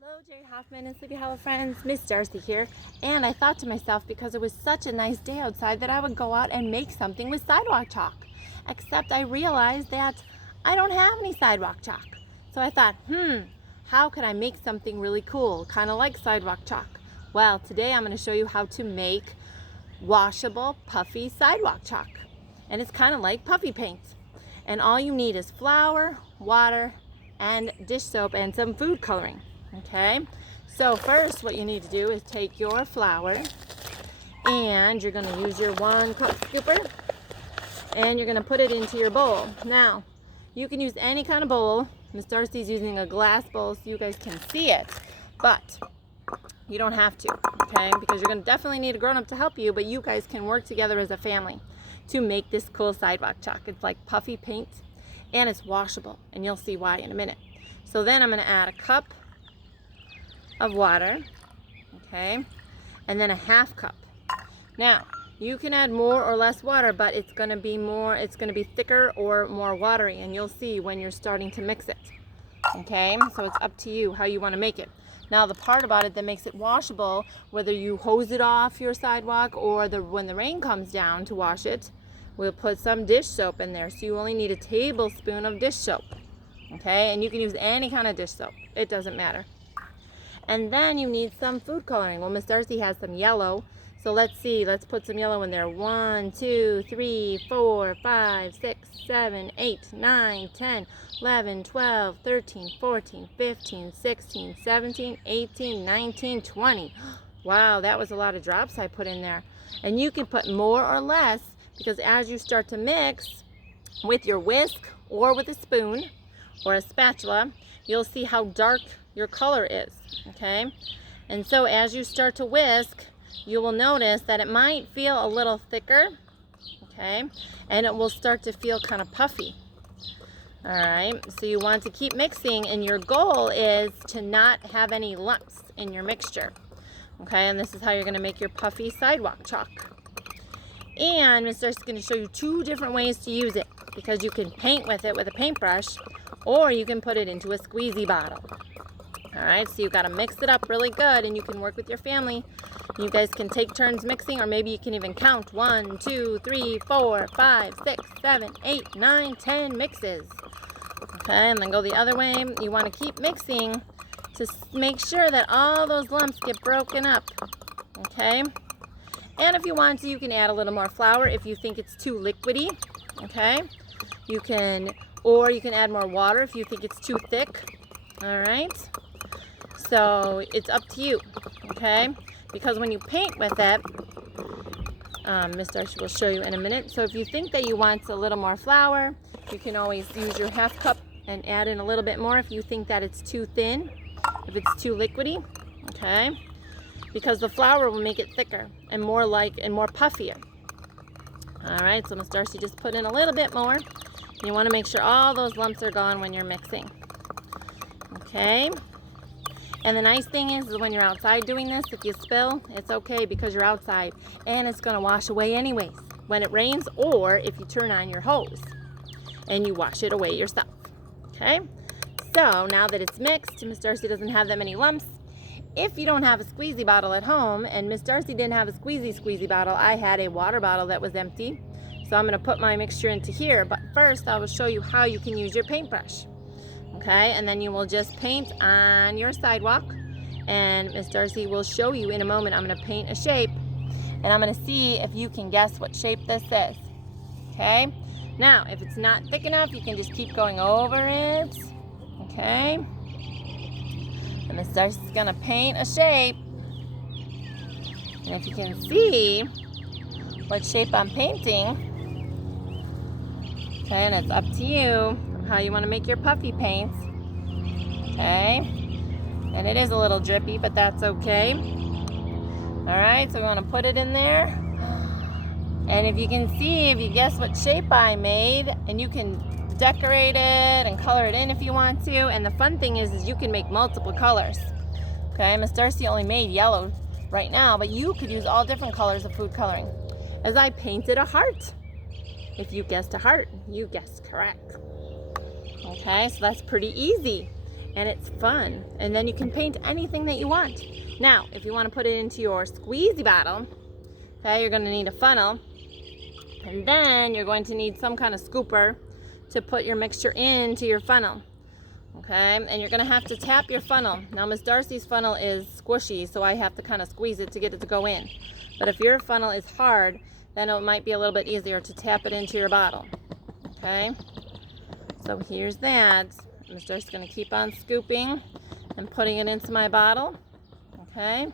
Hello, Jerry Hoffman and Sleepy Hollow friends. Miss Darcy here. And I thought to myself, because it was such a nice day outside, that I would go out and make something with sidewalk chalk. Except I realized that I don't have any sidewalk chalk. So I thought, how could I make something really cool, kind of like sidewalk chalk? Well, today I'm going to show you how to make washable, puffy sidewalk chalk. And it's kind of like puffy paint. And all you need is flour, water, and dish soap and some food coloring. Okay, so first what you need to do is take your flour and you're going to use your 1 cup scooper and you're going to put it into your bowl. Now, you can use any kind of bowl. Miss Darcy's using a glass bowl so you guys can see it, but you don't have to, okay, because you're going to definitely need a grown-up to help you, but you guys can work together as a family to make this cool sidewalk chalk. It's like puffy paint and it's washable, and you'll see why in a minute. So then I'm going to add a cup of water, okay, and then a 1/2 cup. Now, you can add more or less water, but it's going to be thicker or more watery, and you'll see when you're starting to mix it. Okay, so it's up to you how you want to make it. Now, the part about it that makes it washable, whether you hose it off your sidewalk or when the rain comes down to wash it, we'll put some dish soap in there. So you only need a tablespoon of dish soap. Okay, and you can use any kind of dish soap. It doesn't matter. And then you need some food coloring. Well, Miss Darcy has some yellow. So let's see. Let's put some yellow in there. 1, 2, 3, 4, 5, 6, 7, 8, 9, 10, 11, 12, 13, 14, 15, 16, 17, 18, 19, 20. Wow, that was a lot of drops I put in there. And you can put more or less, because as you start to mix with your whisk or with a spoon or a spatula, you'll see how dark your color is, okay? And so as you start to whisk, you will notice that it might feel a little thicker, okay? And it will start to feel kind of puffy. All right, so you want to keep mixing, and your goal is to not have any lumps in your mixture, okay? And this is how you're gonna make your puffy sidewalk chalk. And Miss Darcy's gonna show you 2 different ways to use it, because you can paint with it with a paintbrush, or you can put it into a squeezy bottle. All right, so you've got to mix it up really good, and you can work with your family. You guys can take turns mixing, or maybe you can even count 1, 2, 3, 4, 5, 6, 7, 8, 9, 10 mixes. Okay, and then go the other way. You want to keep mixing to make sure that all those lumps get broken up. Okay, and if you want to, you can add a little more flour if you think it's too liquidy. Okay, or you can add more water if you think it's too thick. All right. So it's up to you, okay? Because when you paint with it, Miss Darcy will show you in a minute. So if you think that you want a little more flour, you can always use your 1/2 cup and add in a little bit more if you think that it's too thin, if it's too liquidy, okay? Because the flour will make it thicker and more puffier. All right, so Miss Darcy just put in a little bit more. You want to make sure all those lumps are gone when you're mixing, okay? And the nice thing is when you're outside doing this, if you spill, it's okay because you're outside and it's going to wash away anyways when it rains, or if you turn on your hose and you wash it away yourself. Okay? So now that it's mixed, Miss Darcy doesn't have that many lumps. If you don't have a squeezy bottle at home, and Miss Darcy didn't have a squeezy bottle, I had a water bottle that was empty. So I'm going to put my mixture into here, but first I will show you how you can use your paintbrush. Okay, and then you will just paint on your sidewalk, and Miss Darcy will show you in a moment. I'm going to paint a shape, and I'm going to see if you can guess what shape this is. Okay, now if it's not thick enough, you can just keep going over it. Okay, and Miss Darcy's going to paint a shape, and if you can see what shape I'm painting, okay, and it's up to you how you want to make your puffy paints. Okay, and it is a little drippy, but that's okay. All right, so we want to put it in there, and if you can see, if you guess what shape I made, and you can decorate it and color it in if you want to. And the fun thing is you can make multiple colors. Okay, Miss Darcy only made yellow right now, but you could use all different colors of food coloring. As I painted a heart. If you guessed a heart, you guessed correct. Okay, so that's pretty easy. and it's fun. And then you can paint anything that you want. Now, if you want to put it into your squeezy bottle, okay, you're going to need a funnel, and then you're going to need some kind of scooper to put your mixture into your funnel. Okay, and you're going to have to tap your funnel. Now, Miss Darcy's funnel is squishy, so I have to kind of squeeze it to get it to go in. But if your funnel is hard, then it might be a little bit easier to tap it into your bottle. Okay, so here's that. Miss Darcy's going to keep on scooping and putting it into my bottle. Okay,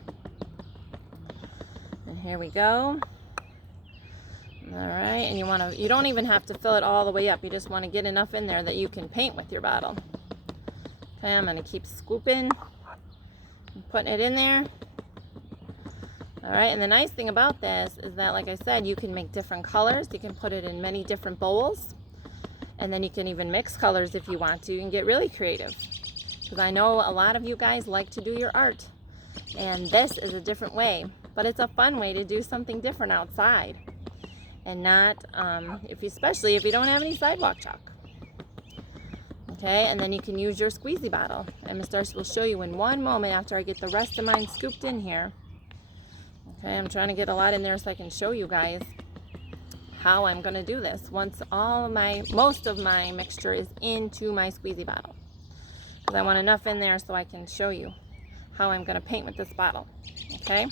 and here we go. All right, and you don't even have to fill it all the way up. You just want to get enough in there that you can paint with your bottle. Okay, I'm going to keep scooping and putting it in there. All right, and the nice thing about this is that, like I said, you can make different colors. You can put it in many different bowls, and then you can even mix colors if you want to and get really creative. Because I know a lot of you guys like to do your art, and this is a different way, but it's a fun way to do something different outside, and not, especially if you don't have any sidewalk chalk. Okay, and then you can use your squeezy bottle, and Miss Darcy will show you in one moment after I get the rest of mine scooped in here. Okay, I'm trying to get a lot in there so I can show you guys how I'm going to do this once most of my mixture is into my squeezy bottle. Because I want enough in there so I can show you how I'm going to paint with this bottle. Okay,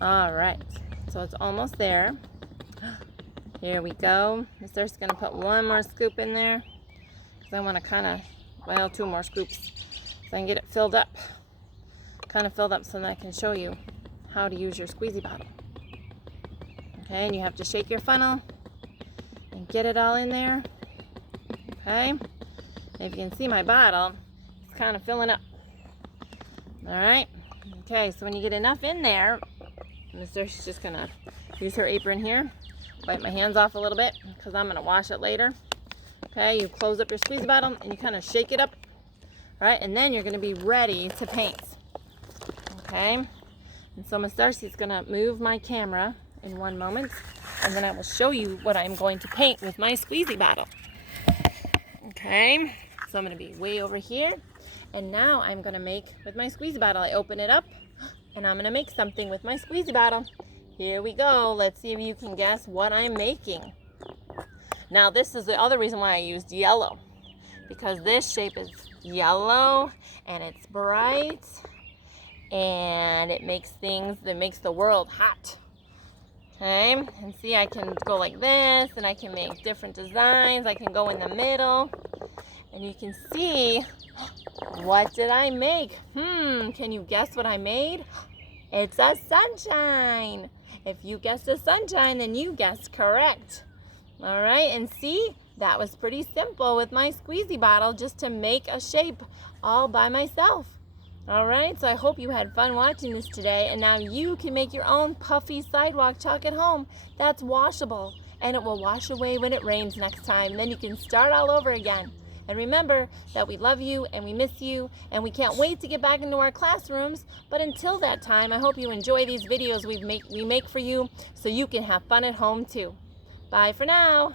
all right, so it's almost there. Here we go. Miss Darcy's going to put one more scoop in there. I want to kind of, 2 more scoops so I can get it filled up. Kind of filled up so that I can show you how to use your squeezy bottle. Okay, and you have to shake your funnel and get it all in there. Okay, and if you can see my bottle, it's kind of filling up. All right, okay, so when you get enough in there, Miss Darcy's just going to use her apron here, wipe my hands off a little bit because I'm going to wash it later. Okay, you close up your squeezy bottle and you kind of shake it up. All right, and then you're going to be ready to paint. Okay, and so Miss Darcy's going to move my camera in one moment, and then I will show you what I'm going to paint with my squeezy bottle. Okay, so I'm going to be way over here, and now I'm going to make with my squeezy bottle. I open it up, and I'm going to make something with my squeezy bottle. Here we go. Let's see if you can guess what I'm making. Now, this is the other reason why I used yellow, because this shape is yellow and it's bright and it makes the world hot. Okay, and see, I can go like this and I can make different designs. I can go in the middle and you can see, what did I make? Can you guess what I made? It's a sunshine. If you guessed a sunshine, then you guessed correct. All right, and see, that was pretty simple with my squeezy bottle, just to make a shape all by myself. All right, so I hope you had fun watching this today, and now you can make your own puffy sidewalk chalk at home. That's washable, and it will wash away when it rains next time. Then you can start all over again. And remember that we love you and we miss you, and we can't wait to get back into our classrooms. But until that time, I hope you enjoy these videos we make for you so you can have fun at home too. Bye for now.